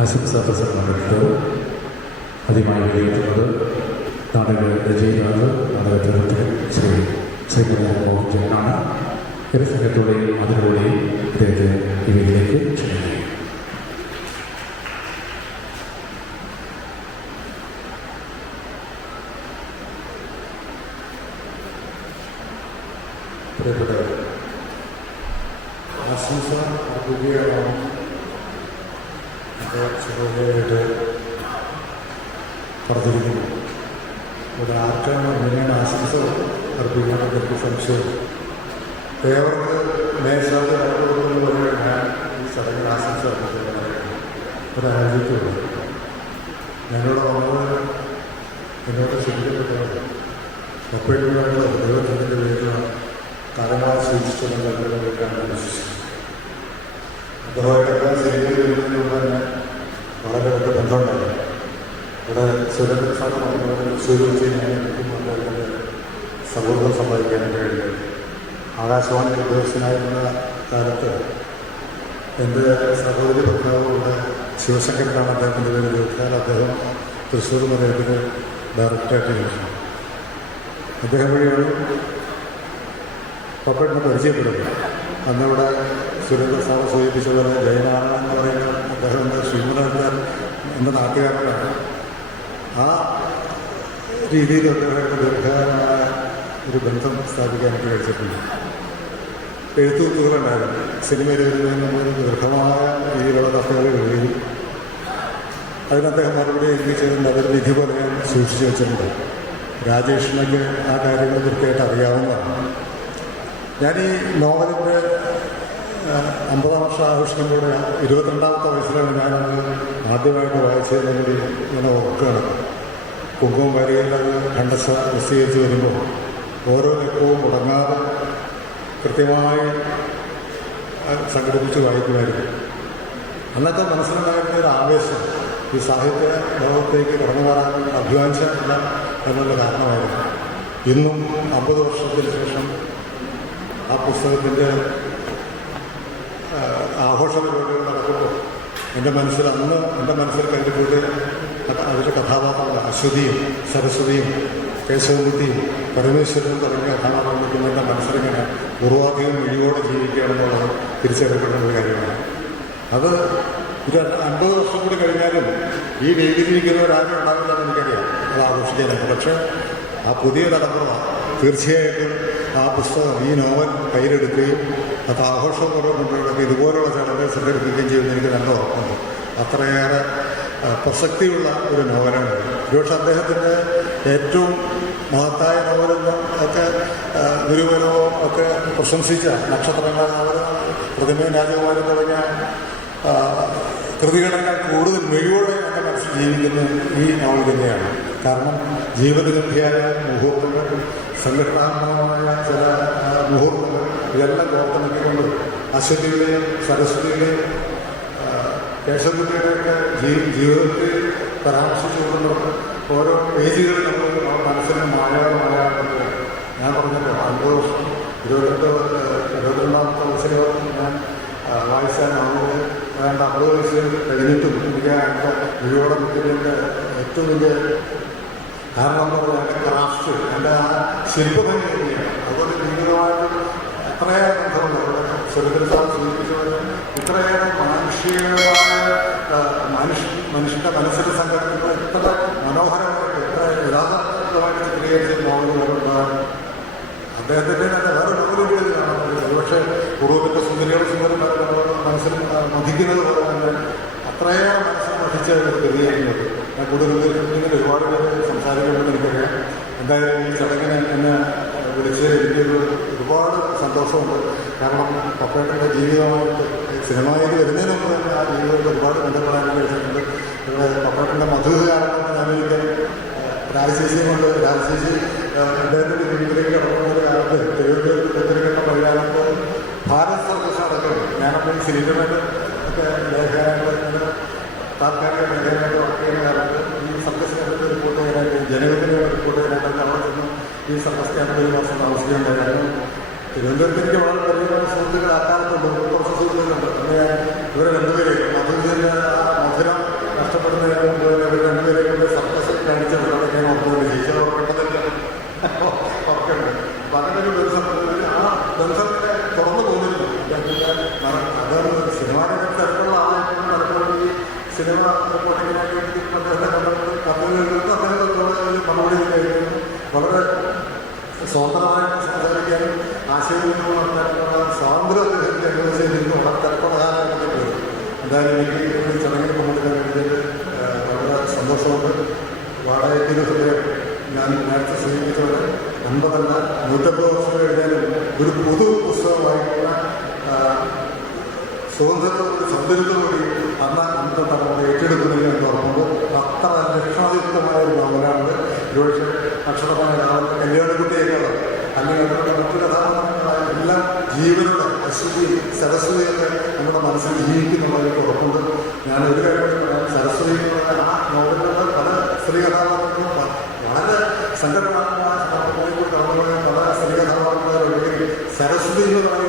ആശംസാ പ്രസംഗമെടുത്ത് ആദ്യമായി വിലയിരുത്തുന്നത് നാടക രചയിതാവ് നാടകത്തിൽ ശ്രീ ശ്രീമതി മോഹൻ ജനാണ് ജനസംഘത്തോടെയും അതിലൂടെയും അദ്ദേഹത്തെ ഇവയിലേക്ക് ക്ഷണിക്കുന്നു. ആശംസ അർപ്പിക്കുകയാണ്. സഹോദരിയായിട്ട് പറഞ്ഞിരിക്കുന്നു. ഇവിടെ ആർക്കാണ് എങ്ങനെയാണ് ആശംസ അർപ്പിക്കുന്നത് എനിക്ക് സംശയം ഏവർക്ക് മേശാന്തി നടത്തുമെന്ന് പറയുന്നത് ഞാൻ ഈ ചടങ്ങിൽ ആശംസ അർപ്പിക്കുന്നത് ഒരാഴ്ചയ്ക്കുള്ളൂ ഞാനിവിടെ വന്നത് എന്നോട് ശ്രദ്ധിക്കപ്പെട്ടത് ഒപ്പേറ്റുമായിട്ടുള്ള ദൈവത്തിന്റെ പേരിലാണ് കാലങ്ങളായി സൂക്ഷിച്ചുള്ള കല്ലുകളിലേക്കാണ് വിശ്വസിച്ചത് അദ്ദേഹമായിട്ടൊക്കെ സിനിമയിൽ വരുന്നതിന് മുമ്പ് തന്നെ വളരെ വലിയ ബന്ധമുണ്ടായിരുന്നു ഇവിടെ സുരേന്ദ്ര സാറ് പറഞ്ഞത് തൃശ്ശൂർ വെച്ച് ഞാൻ നിൽക്കുമ്പോൾ സൗഹൃദം സമ്പാദിക്കാനായിട്ട് കഴിഞ്ഞു ആകാശവാണി ഉദ്യോഗസ്ഥനായിരുന്ന കാലത്ത് എന്റെ സഹോദരി ഭർത്താവുള്ള ശിവശങ്കരനാണ് അദ്ദേഹത്തിന്റെ പേര് ചോദിച്ചാൽ അദ്ദേഹം തൃശ്ശൂർ നിലയത്തിൽ ഡയറക്ടറായിട്ട് ചോദിച്ചു അദ്ദേഹം വഴിയാണ് പപ്പേട്ടിനെ പരിചയപ്പെടുന്നത്. അന്നിവിടെ സുരേന്ദ്ര സാറ് സൂചിപ്പിച്ചതുപോലെ ജയനാരായണൻ എന്ന് പറയുന്ന അദ്ദേഹം എന്റെ എന്റെ നാട്ടുകാരനാണ് ആ രീതിയിൽ അദ്ദേഹമായിട്ട് ദീർഘകാലമായ ഒരു ബന്ധം സ്ഥാപിക്കാൻ എനിക്ക് കഴിച്ചിട്ടുണ്ട് എഴുത്തുകൂറുണ്ടായിരുന്നു സിനിമയിൽ വരുന്നതിന് മുമ്പ് ദീർഘമായ രീതിയിലുള്ള കഥകൾ എഴുതി അതിന് അദ്ദേഹം മറുപടി എഴുതിച്ചതിന് അതൊരു വിധി പോലെ സൂക്ഷിച്ചു വെച്ചിട്ടുണ്ട് രാജേഷിനൊക്കെ ആ കാര്യങ്ങൾ കൃത്യമായിട്ട് അറിയാവുന്നതാണ്. ഞാൻ ഈ നോവലിന്റെ അമ്പതാം വർഷം കൂടെ ഇരുപത്തിരണ്ടാമത്തെ വയസ്സിലാണ് ഞാനത് ആദ്യമായിട്ട് വായിച്ചതിനെങ്കിൽ ഇങ്ങനെ ഓർക്കുകയാണ്. കുങ്കുമം വരികയിൽ അത് ഖണ്ഡസ പ്രസിദ്ധീകരിച്ച് വരുമ്പോൾ ഓരോ ലക്കവും മുടങ്ങാതെ കൃത്യമായി സംഘടിപ്പിച്ച് വായിക്കുമായിരുന്നു. അന്നത്തെ മനസ്സിലുണ്ടായിരുന്ന ഒരു ആവേശം ഈ സാഹിത്യ ലോകത്തേക്ക് കടന്നു മാറാൻ അഭിവാഞ്ചില്ല എന്നുള്ള കാരണമായിരുന്നു. ഇന്നും അമ്പത് വർഷത്തിന് ശേഷം ആ പുസ്തകത്തിന്റെ ആഘോഷ പരിപാടികൾ നടക്കുമ്പോൾ എന്റെ മനസ്സിൽ അന്ന് എന്റെ മനസ്സിൽ കണ്ടിട്ട് അതിന്റെ കഥാപാത്രങ്ങൾ അശ്വതിയും സരസ്വതിയും കേശവകുട്ടിയും പരമേശ്വരനും തുടങ്ങിയ കഥാപാത്രങ്ങൾക്കും എന്റെ മനസ്സിലിങ്ങനെ പൂർവാധികം മിഴിയോടെ ജീവിക്കുകയാണെന്നുള്ളത് തിരിച്ചറിയപ്പെടുന്ന ഒരു കാര്യമാണ്. അത് ഒരു അൻപത് വർഷം കൂടി കഴിഞ്ഞാലും ഈ വേദിയിലിരിക്കുന്നവരാരും ഉണ്ടാവില്ല എന്ന് എനിക്കറിയാം. അത് ആഘോഷിക്കാനായിട്ട്. പക്ഷേ ആ പുതിയ തലമുറ തീർച്ചയായിട്ടും ആ പുസ്തകം ഈ നോവൽ കയ്യിലെടുക്കുകയും അത് ആഘോഷപൂർവം കൊണ്ടുവരുന്നത് ഇതുപോലുള്ള ചടങ്ങ് സംഘടിപ്പിക്കുകയും ചെയ്യുമെന്ന് എനിക്ക് നല്ല ഉറപ്പുണ്ട്. അത്രയേറെ പ്രസക്തിയുള്ള ഒരു നോവലാണ് ഒരുപക്ഷെ അദ്ദേഹത്തിന്റെ ഏറ്റവും മഹത്തായ നോവലെന്നും ഒക്കെ ആ, ഒക്കെ പ്രശംസിച്ച നക്ഷത്രങ്ങൾ നോവൽ പ്രതിമയും രാജകുമാരൻ തുടങ്ങിയ കൃതികളെക്കാൾ കൂടുതൽ മിഴിവോടെ എന്റെ മനസ്സിൽ ജീവിക്കുന്ന ഈ നോവൽ തന്നെയാണ്. കാരണം ജീവിതഗന്ധിയായ മുഹൂർത്തങ്ങൾ സംഘടനാത്മകമായ ചില മുഹൂർത്തങ്ങൾ ഇതെല്ലാം കോർത്തിണക്കിക്കൊണ്ട് അശ്വതിയുടെയും സരസ്വതിയുടെയും കേശവത്തിന്റെയൊക്കെ ജീ ജീവിതത്തിൽ പരാമർശിച്ചുകൊണ്ടുള്ള ഓരോ പേജുകൾ നമ്മൾ മനസ്സിന് മായാതെ മായാളമായ ഞാൻ പറഞ്ഞല്ലോ. അൻപത് വർഷം ഇരുപത്തെട്ട് ഇരുപത്തിരണ്ടാമത്തെ വയസ്സിലോട്ട് ഞാൻ വായിച്ചാൽ നമ്മൾ വേണ്ട അമ്പത് വയസ്സ് കഴിഞ്ഞിട്ടും എനിക്ക് എന്റെ വിഴിയോടെ നിൽക്കുന്നതിന്റെ ഏറ്റവും വലിയ കാരണം എന്ന് ക്രാഫ്റ്റ് എന്റെ ആ ശില്പഭംഗി തന്നെയാണ് അതുകൊണ്ട് ജീവിതമായിട്ട് എത്രയേറെ ബന്ധമുണ്ട് അവിടെ സാർ സൂചിപ്പിച്ചത് ഇത്രയേറെ മാനുഷികമായ മനുഷ്യ മനുഷ്യന്റെ മനസ്സിലെ സംഘടനകൾ എത്ര മനോഹരമായിട്ട് എത്ര യഥാർത്ഥമായിട്ട് ചിത്രീകരിച്ച നോവലുകളുണ്ടാകാൻ അദ്ദേഹത്തിന്റെ തന്നെ വേറെ നോവലുകളിൽ കാണാൻ പറ്റില്ല ഒരുപക്ഷെ സുന്ദരിയുടെ സുന്ദരന്മാരെ മനസ്സിൽ മതിക്കുന്നത് പോലെ തന്നെ അത്രയേറെ മനസ്സിൽ മതിച്ച ഒരു ഞാൻ കൂടുതൽ പേര് എനിക്കറിയാം എന്തായാലും ഈ ചടങ്ങിന് എന്നെ വിളിച്ച് എനിക്കൊരു ഒരുപാട് സന്തോഷമുണ്ട്. കാരണം പപ്പേട്ടന്റെ ജീവിതമായിട്ട് സിനിമയിൽ വരുന്നതിന് മുമ്പ് തന്നെ ആ ജീവിതത്തിൽ ഒരുപാട് ബന്ധപ്പെടാൻ കഴിച്ചിട്ടുണ്ട് ഇവിടെ പപ്പേട്ടന്റെ മധുര കാരണം ഞാൻ എനിക്ക് രാജശേഷി കൊണ്ട് രാജശേഷി അദ്ദേഹത്തിന്റെ ജീവിതത്തിലേക്ക് കടന്നു കാലത്ത് തിരുവനന്തപുരത്ത് വഴികാലത്ത് ഭാരത് സർവീസ് അടക്കം ഞാനപ്പോൾ ഈ സിനിമയുടെ ഈ സമസ്ത ഒരു മാസം താമസിക്കേണ്ടത് കാരണം തിരുവനന്തപുരത്ത് വളരെ വലിയ സുഹൃത്തുക്കളാക്കാറുണ്ട്. അക്കാലത്തുണ്ട് കുറച്ച് സുഹൃത്തുക്കളുണ്ട്. പിന്നെ ഇവരെ രണ്ടുപേരെയും മധുരത്തിന്റെ മധുര നഷ്ടപ്പെടുന്ന ഇവർ രണ്ടുപേരെയും കൊണ്ട് സർക്കസ് കാണിച്ചതാണ് ഞാൻ ഓർക്കുന്നത് വിജയിച്ചത് ഓർക്കേണ്ടതില്ല. ഓർക്കേണ്ടത് അപ്പം അങ്ങനെ ആ ബന്ധത്തെ തുറന്നു പോകുന്നില്ല അതാണ് സിനിമാ രംഗത്ത് തരത്തിലുള്ള ആളുകൾ നടക്കണമെങ്കിൽ സിനിമ റിപ്പോർട്ടിങ്ങിനായിട്ട് പദ്ധതി പദ്ധതി അദ്ദേഹത്തോട് മറുപടി വളരെ സ്വതന്ത്രമായിട്ട് സംസാരിക്കാനും ആശയവിനിമയം നടത്താനുള്ള സ്വാതന്ത്ര്യം അദ്ദേഹത്തെ അനുവദിച്ചിരുന്നു വളരെ എന്തായാലും എനിക്ക് ഈ ചടങ്ങിൽ പങ്കെടുക്കാൻ കഴിഞ്ഞതിൽ വളരെ സന്തോഷമുണ്ട് വളരെ ദിവസത്തെ ഞാൻ നേരത്തെ സ്വീകരിച്ചവരെ അൻപതല്ല നൂറ്റമ്പത് വർഷം കഴിഞ്ഞാലും ഒരു പൊതു പുസ്തകമായിട്ടുള്ള സ്വാതന്ത്ര്യത്തോട് സൗന്ദര്യത്തോടുകൂടി അന്ന് അന്നത്തെ തലമുറ ഏറ്റെടുക്കുന്നതിന് എന്ന് അത്ര ലക്ഷണായുക്തമായ ഒരു നോവലാണ് ഒരുപക്ഷെ അക്ഷരമായ രാവിലെ കല്യാണക്കുട്ടിയേക്കാളോ അല്ലെങ്കിൽ നമ്മുടെ മറ്റു കഥാപാത്രങ്ങളായ എല്ലാം ജീവനുടെ അശ്വതിയും സരസ്വതിയൊക്കെ നമ്മുടെ മനസ്സിൽ ജീവിക്കുന്നുള്ളതൊക്കെ ഉറപ്പുണ്ട്. ഞാൻ ഒരു കാര്യം പറയാം. സരസ്വതി ആ നോവലിലുള്ള പല സ്ത്രീ കഥാപാത്രങ്ങളും വളരെ സങ്കടകരമായ കടന്നുപോയ പല സ്ത്രീ കഥാപാത്രങ്ങളെ സരസ്വതി എന്ന് പറയുന്ന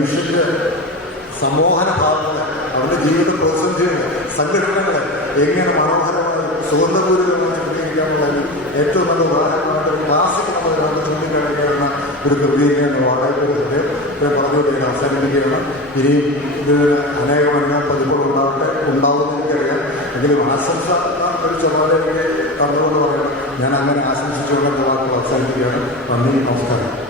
മനുഷ്യന്റെ സമോഹന ഭാവങ്ങളെ അവരുടെ ജീവിതം പ്രോത്സാഹനം ചെയ്യുന്ന എങ്ങനെ മനോഹരമായി സുഗന്ധപൂരിതമായി ചിത്രീകരിക്കാനുള്ളതിൽ ഏറ്റവും നല്ല ഉദാഹരണമായിട്ട് ക്ലാസിക് നമ്മൾ ചൂണ്ടിക്കാണിക്കുന്ന ഒരു വാടകയുടെ ഞാൻ പറഞ്ഞുകൊണ്ട് ഞാൻ അവസാനിപ്പിക്കുകയാണ്. ഇനിയും ഇതിന് അനേകം അനേകം പതിപ്പുകൾ ഉണ്ടാവട്ടെ. ഉണ്ടാവുമെന്ന് എനിക്കറിയാം. എങ്കിലും ആശംസ ഒരു ചുമതല എനിക്ക് തന്നുകൊണ്ട് പറയണം ഞാൻ അങ്ങനെ ആശംസിച്ചുകൊണ്ട് വാക്കുകൾ അവസാനിപ്പിക്കുകയാണ്. നന്ദി നമസ്കാരം.